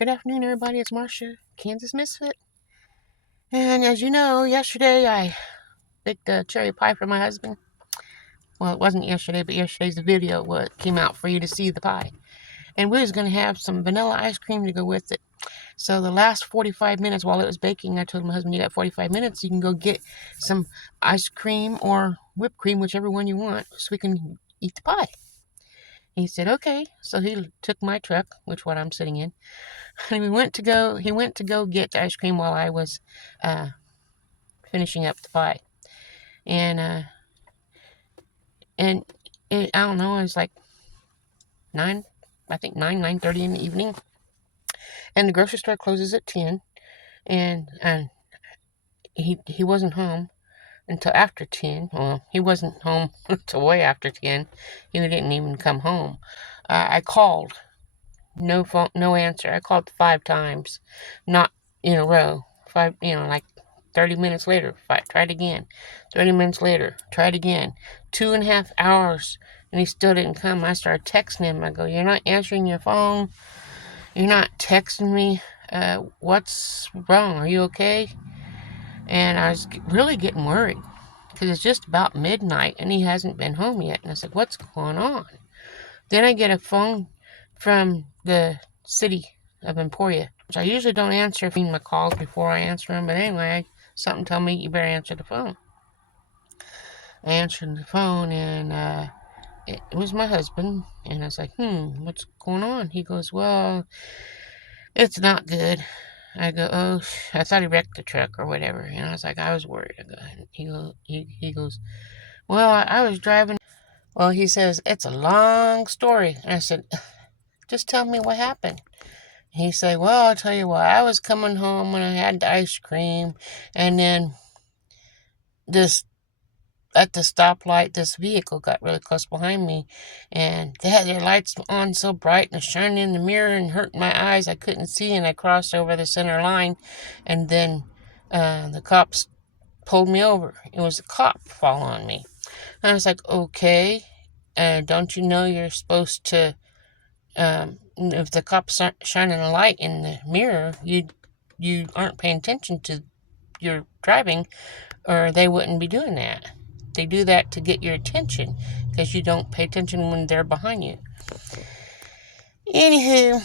Good afternoon, everybody. It's Marsha, Kansas Misfit. And as you know, yesterday I baked a cherry pie for my husband. Well, it wasn't yesterday, but yesterday's video came out for you to see the pie. And we was going to have some vanilla ice cream to go with it. So the last 45 minutes while it was baking, I told my husband, you got 45 minutes. You can go get some ice cream or whipped cream, whichever one you want, so we can eat the pie. He said, okay. So he took my truck, which what I'm sitting in. And he went to go get the ice cream while I was finishing up the pie. And I don't know, it was like 9:30 in the evening. And the grocery store closes at 10. And he wasn't home until after 10. Well, he wasn't home until way after 10. He didn't even come home. I called. No phone, no answer. I called 5 times, not in a row. Like 30 minutes later, tried again. 30 minutes later, tried again. 2.5 hours, and he still didn't come. I started texting him. I go, you're not answering your phone. You're not texting me. What's wrong? Are you okay? And I was really getting worried because it's just about midnight, and he hasn't been home yet. And I said, what's going on? Then I get a phone from the city of Emporia, which I usually don't answer my calls before I answer them. But anyway, something told me you better answer the phone. I answered the phone, and it was my husband. And I was like, what's going on? He goes, well, it's not good. I go, oh, I thought he wrecked the truck or whatever. And I was like, I was worried. He goes, well, I was driving. Well, he says, it's a long story. And I said, just tell me what happened. He said, well, I'll tell you what, I was coming home when I had the ice cream, and then at the stoplight, this vehicle got really close behind me, and they had their lights on so bright and shining in the mirror and hurting my eyes. I couldn't see, and I crossed over the center line, and then the cops pulled me over. It was a cop following me. And I was like, okay, don't you know you're supposed to, if the cops aren't shining a light in the mirror, you aren't paying attention to your driving, or they wouldn't be doing that. They do that to get your attention because you don't pay attention when they're behind you. Anywho,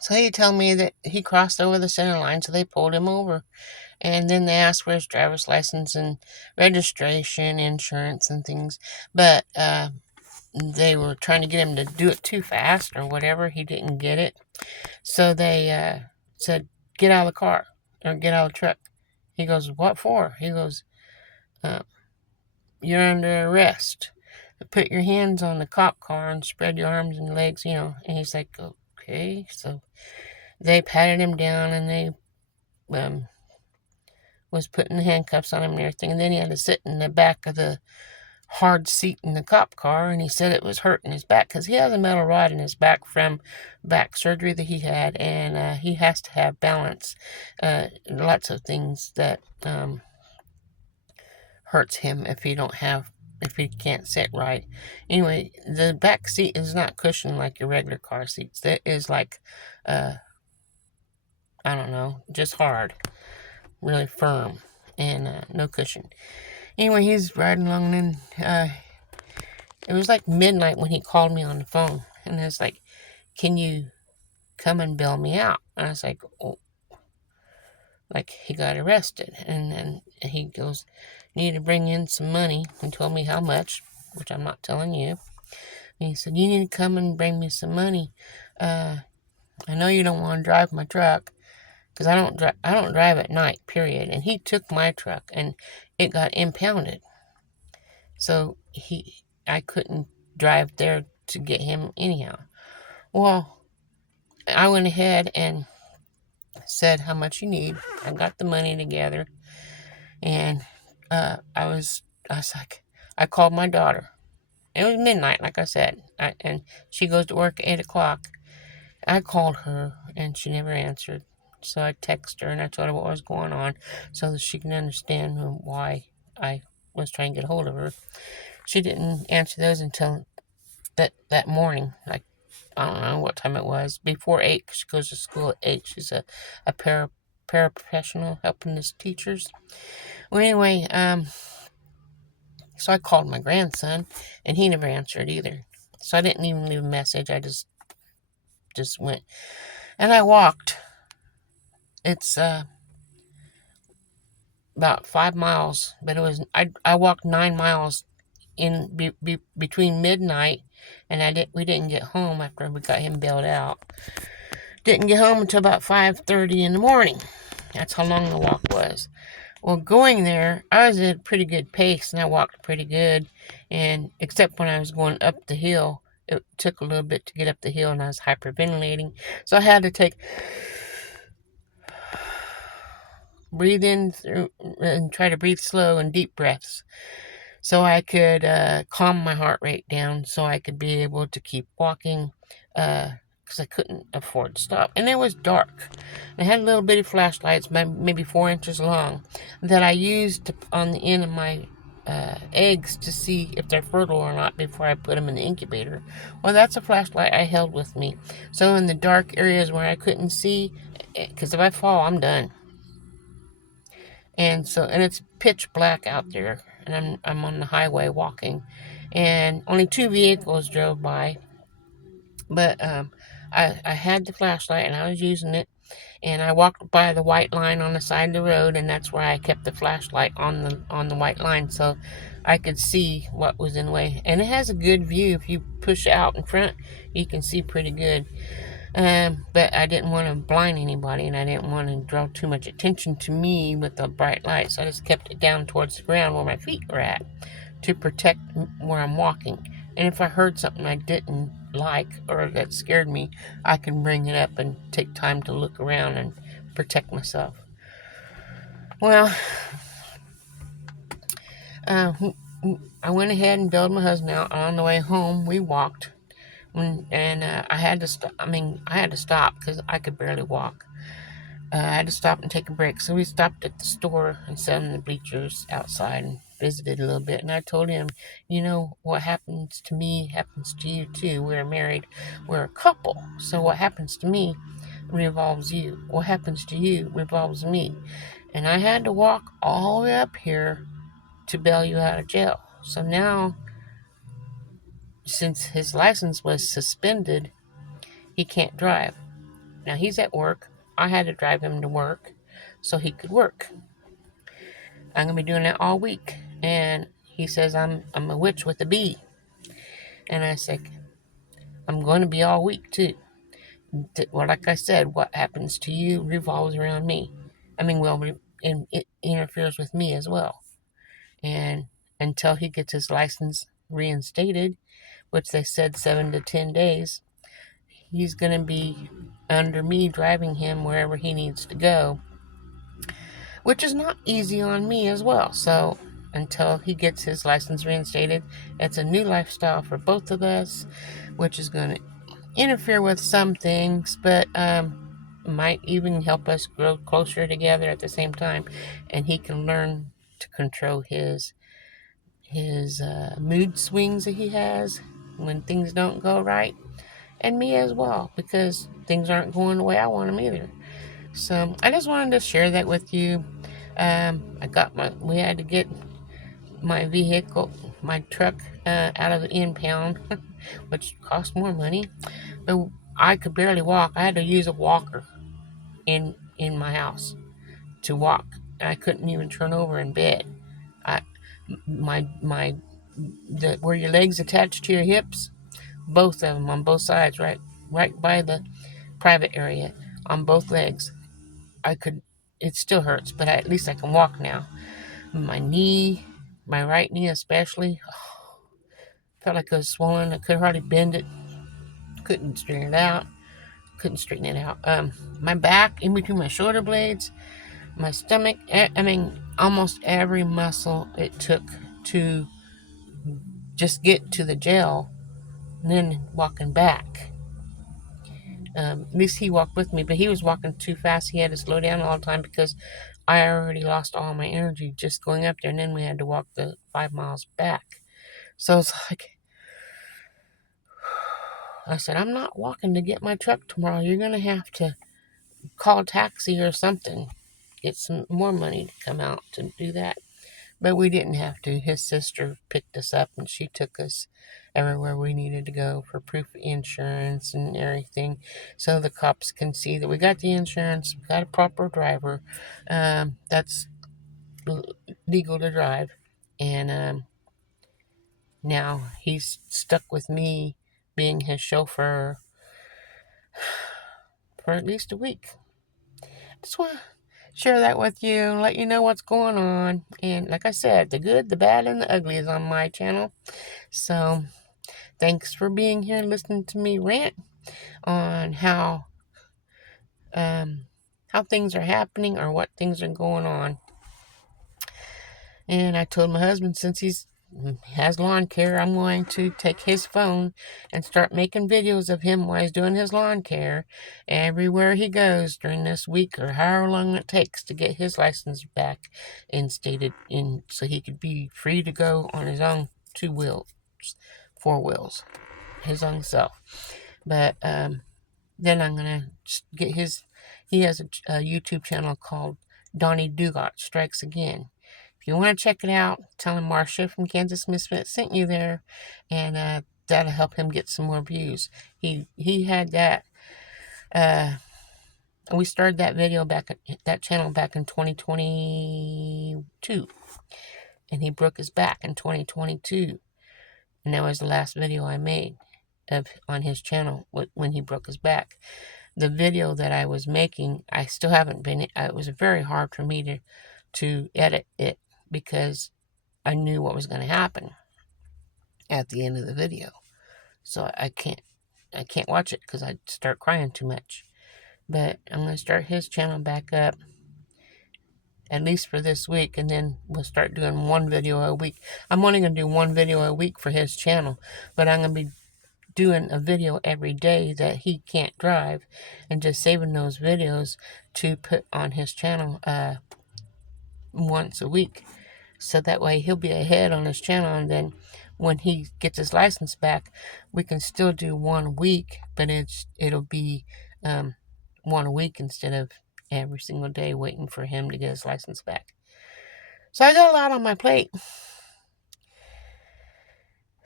so he told me that he crossed over the center line, so they pulled him over. And then they asked for his driver's license and registration, insurance, and things. But they were trying to get him to do it too fast or whatever. He didn't get it. So they said, get out of the car or get out of the truck. He goes, what for? He goes, you're under arrest. Put your hands on the cop car and spread your arms and legs, And he's like, okay. So they patted him down, and they was putting the handcuffs on him and everything. And then he had to sit in the back of the hard seat in the cop car, and he said it was hurting his back because he has a metal rod in his back from back surgery that he had, and he has to have balance. Lots of things that hurts him if he can't sit right. Anyway, the back seat is not cushioned like your regular car seats. That is like, I don't know, just hard, really firm, and no cushion. Anyway, he's riding along, and it was like midnight when he called me on the phone, and I was like, can you come and bail me out? And I was like, oh, like he got arrested. And then he goes, you need to bring in some money. He told me how much, which I'm not telling you. And he said, you need to come and bring me some money. I know you don't want to drive my truck, because I don't drive at night, period. And he took my truck, and it got impounded. So I couldn't drive there to get him anyhow. Well, I went ahead and said how much you need. I got the money together, and I was like, I called my daughter. It was midnight, like I said, and she goes to work at 8 o'clock. I called her, and she never answered. So I texted her, and I told her what was going on so that she can understand why I was trying to get a hold of her. She didn't answer those until that morning, like I don't know what time it was, before 8, 'cause she goes to school at 8. She's a paraprofessional helping his teachers. Well, anyway, so I called my grandson, and he never answered either. So I didn't even leave a message. I just went, and I walked. It's about 5 miles, but I walked 9 miles in between midnight, and we didn't get home after we got him bailed out. Didn't get home until about 5:30 in the morning. That's how long the walk was. Well, going there, I was at a pretty good pace, and I walked pretty good. And except when I was going up the hill, it took a little bit to get up the hill, and I was hyperventilating. So I had to breathe in through and try to breathe slow and deep breaths, so I could calm my heart rate down, so I could be able to keep walking, because I couldn't afford to stop. And it was dark. I had little bitty flashlights, maybe 4 inches long, that I used on the end of my eggs to see if they're fertile or not before I put them in the incubator. Well, that's a flashlight I held with me. So in the dark areas where I couldn't see, because if I fall, I'm done. And it's pitch black out there, and I'm on the highway walking, and only 2 vehicles drove by, but I had the flashlight and I was using it, and I walked by the white line on the side of the road, and that's where I kept the flashlight on the white line, so I could see what was in the way. And it has a good view. If you push out in front, you can see pretty good. But I didn't want to blind anybody, and I didn't want to draw too much attention to me with the bright lights. So I just kept it down towards the ground where my feet were at to protect where I'm walking. And if I heard something I didn't like or that scared me, I can bring it up and take time to look around and protect myself. Well, uh, I went ahead and bailed my husband out. On the way home, we walked. And I had to stop. I had to stop because I could barely walk. I had to stop and take a break. So we stopped at the store and sat in the bleachers outside and visited a little bit. And I told him, what happens to me happens to you too. We're married. We're a couple. So what happens to me revolves you. What happens to you revolves me. And I had to walk all the way up here to bail you out of jail. So now, since his license was suspended, he can't drive. Now he's at work. I had to drive him to work so he could work. I'm gonna be doing that all week. And he says I'm a witch with a bee. And I said, I'm going to be all week too. Well, like I said, what happens to you revolves around me. And it interferes with me as well. And until he gets his license reinstated, which they said 7 to 10 days, he's going to be under me driving him wherever he needs to go, which is not easy on me as well. So until he gets his license reinstated, it's a new lifestyle for both of us, which is going to interfere with some things, but might even help us grow closer together at the same time. And he can learn to control his mood swings that he has when things don't go right, and me as well, because things aren't going the way I want them either. So I just wanted to share that with you. We had to get my vehicle, my truck, out of the impound, which cost more money. But I could barely walk. I had to use a walker in my house to walk. I couldn't even turn over in bed. I my where your legs attached to your hips, both of them on both sides, right by the private area, on both legs. I could. It still hurts, but at least I can walk now. My knee, my right knee especially, felt like it was swollen. I could hardly bend it. Couldn't straighten it out. My back, in between my shoulder blades, my stomach. Almost every muscle it took to just get to the jail, and then walking back. At least he walked with me, but he was walking too fast. He had to slow down all the time because I already lost all my energy just going up there, and then we had to walk the 5 miles back. So it's like I said, I'm not walking to get my truck tomorrow. You're going to have to call a taxi or something. Get some more money to come out to do that. But we didn't have to. His sister picked us up and she took us everywhere we needed to go for proof of insurance and everything. So the cops can see that we got the insurance, we got a proper driver. That's legal to drive. And now he's stuck with me being his chauffeur for at least a week. Just want to share that with you, let you know what's going on. And like I said, the good, the bad, and the ugly is on my channel. So thanks for being here, listening to me rant on how things are happening or what things are going on. And I told my husband, since he has lawn care, I'm going to take his phone and start making videos of him while he's doing his lawn care everywhere he goes during this week or however long it takes to get his license back instated in so he could be free to go on his own 2 wheels, 4 wheels, his own self. But then I'm gonna get his. He has a YouTube channel called Donnie Dugot Strikes Again. If you want to check it out, tell him Marsha from Kansas Misfit sent you there, and that'll help him get some more views. He had that. We started that video that channel back in 2022, and he broke his back in 2022, and that was the last video I made on his channel when he broke his back. The video that I was making, I still haven't been. It was very hard for me to edit it because I knew what was going to happen at the end of the video. So I can't watch it because I'd start crying too much. But I'm going to start his channel back up, at least for this week, and then we'll start doing 1 video a week. I'm only going to do 1 video a week for his channel, but I'm going to be doing a video every day that he can't drive and just saving those videos to put on his channel once a week. So that way he'll be ahead on his channel, and then when he gets his license back, we can still do 1 week, but it'll be 1 a week instead of every single day waiting for him to get his license back. So I got a lot on my plate.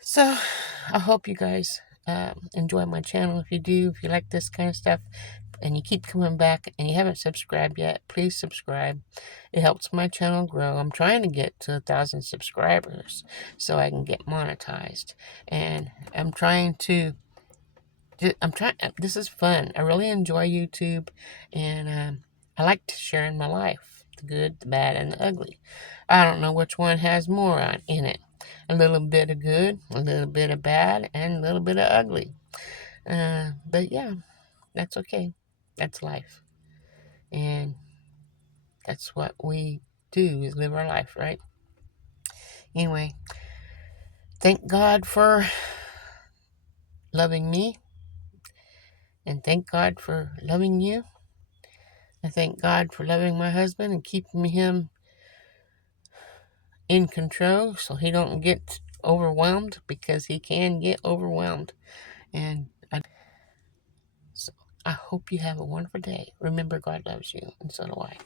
So I hope you guys enjoy my channel. If you do, if you like this kind of stuff and you keep coming back and you haven't subscribed yet, please subscribe. It helps my channel grow. I'm trying to get to 1,000 subscribers so I can get monetized. And this is fun. I really enjoy YouTube, and I like sharing my life, the good, the bad, and the ugly. I don't know which one has more in it. A little bit of good, a little bit of bad, and a little bit of ugly. But yeah, that's okay. That's life. And that's what we do, is live our life, right? Anyway, thank God for loving me. And thank God for loving you. I thank God for loving my husband and keeping him in control so he don't get overwhelmed, because he can get overwhelmed. And so I hope you have a wonderful day. Remember, God loves you, and so do I.